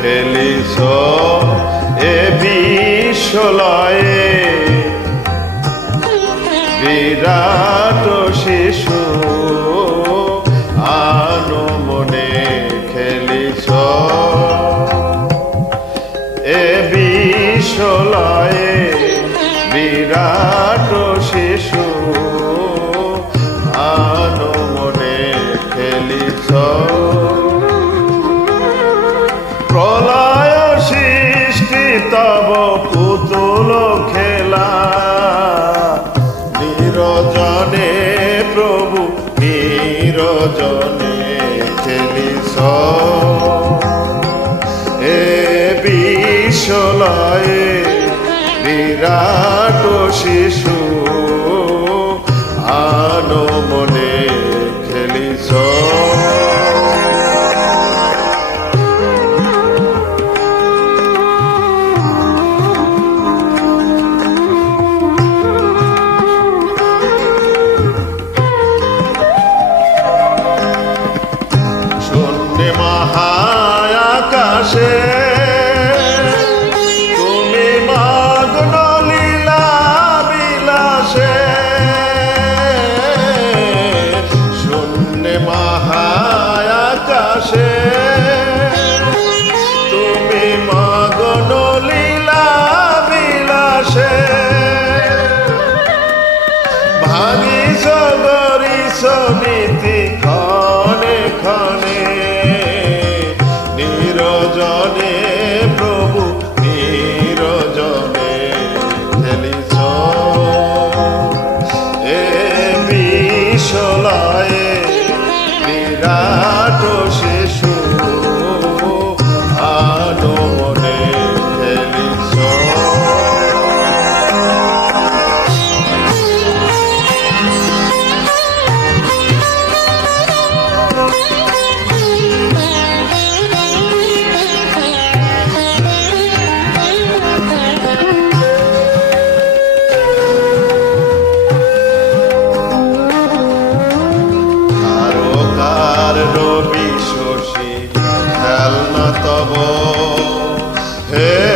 খেলিছ এ বিশ্বলয়ে বিরাট শিশু আনো মনে খেলিছ। এ বিশ্বলয়ে বিরাট শিশু নিরজনে প্রভু নিরজনে খেলিস। এ বিশ্বলয়ে বিরাট শিশু আনো মনে মহায়াকাশে। তুমি মগ্ন লীলা বিলাসে ভাঙিছ গরিছ নীতি ক্ষণে ক্ষণে। নিরজনে প্রভু, নিরজনে খেলিছ। এ বিশলায়ে nós. É